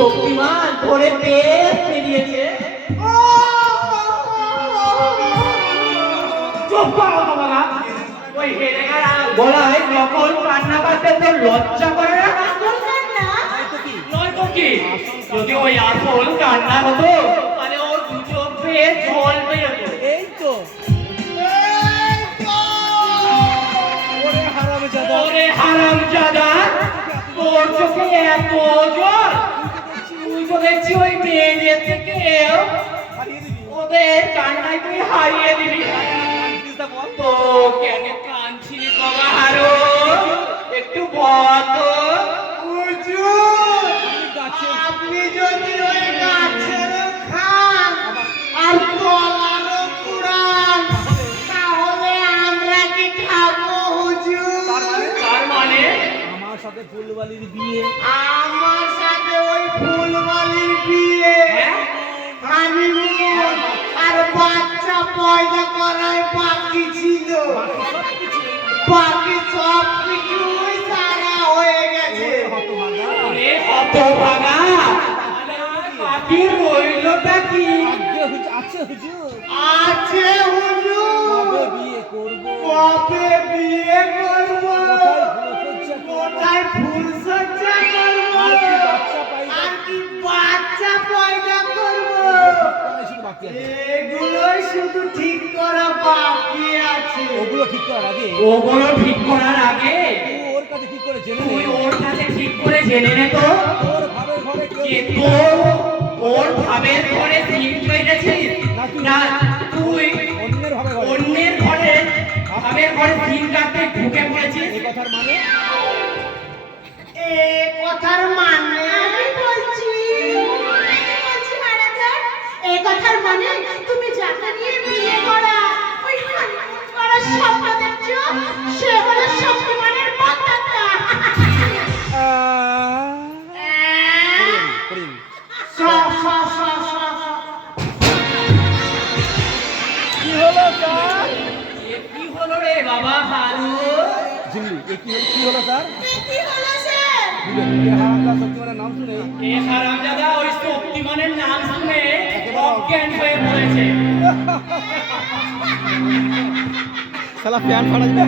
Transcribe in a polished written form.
শক্তিমান ধরে পেয়ে বেরিয়েছে। ওই হেরে গেলা গলায় যখন কান্না কাটতে তোর লজ্জা করে না? নয় তো কি, যদি ওই আসল কান্না হতো তাহলে ওর দু চোখ বেয়ে জল বেরোতো। এই তো ওরে হারামজাদা, তোর চোখে এত জল, তুই তো দেখছি ওই মেয়েদের থেকেও ওদের কান্নায় তুই হারিয়ে দিবি। তো কেন কাঁদছিস বাবা হারো, একটু বল তো। আপনি যদি ওই গাছের খান আর কলারও কুড়ান তাহলে আমরা কি খাবো হুজুর? তার মানে আমার সাথে ফুলবালির বিয়ে। আমার সাথে ওই ফুলবালির বিয়ে, হানিমুন আর বাচ্চা পয়দা করার বাকি ছিল। বাকি সব কিছুই সারা হয়ে গেছে। এ হতভাগা, বাকি রইলটা কি? আছে হুজুর, আছে হুজুর, কবে বিয়ে করব, কবে বিয়ে করব, কোথায় ফুলসজ্জা করব, কোথায় ফুলসজ্জা করব, আর কি বাচ্চা আর কি বাচ্চা পয়দা করব, শুধু বাকি আছে। এগুলোই শুধু ঠিক করা বাকি আছে। ওগুলো ঠিক করার আগে ওগুলো ঠিক করার আগে তুই ওর কাছে ঠিক করে জেনে তুই নে ওর কাছে ঠিক করে জেনে নে তো ওর ভাবের ঘরে কেউ যে ওর ভাবের ঘরে সিম পেয়েছিস না তুই অন্যের ভাবে ঘরে। অন্যের ঘরে ভাবের ঘরে সিম কাটতে ঢুকে পড়েছিস। এই কথার মানে এ কথার মানে আমি বলছি হারাধন, এই কথার মানে তুমি যাকে নিয়ে বিয়ে করা, ওই হানিমুন করার স্বপ্ন দেখছো, সে হলো শক্তিমানের বাচ্চাটা। করিম কি হলো স্যার? এ কি হলো রে বাবা হারু? ঝিল্লি কি হলো স্যার? কি হলো স্যার? শক্তিমানের নাম শুনে এ হারামজাদা ওই শক্তিমানের নাম শুনে অজ্ঞান হয়ে পড়েছে। শালা প্যান্ট ফাটা দিবে।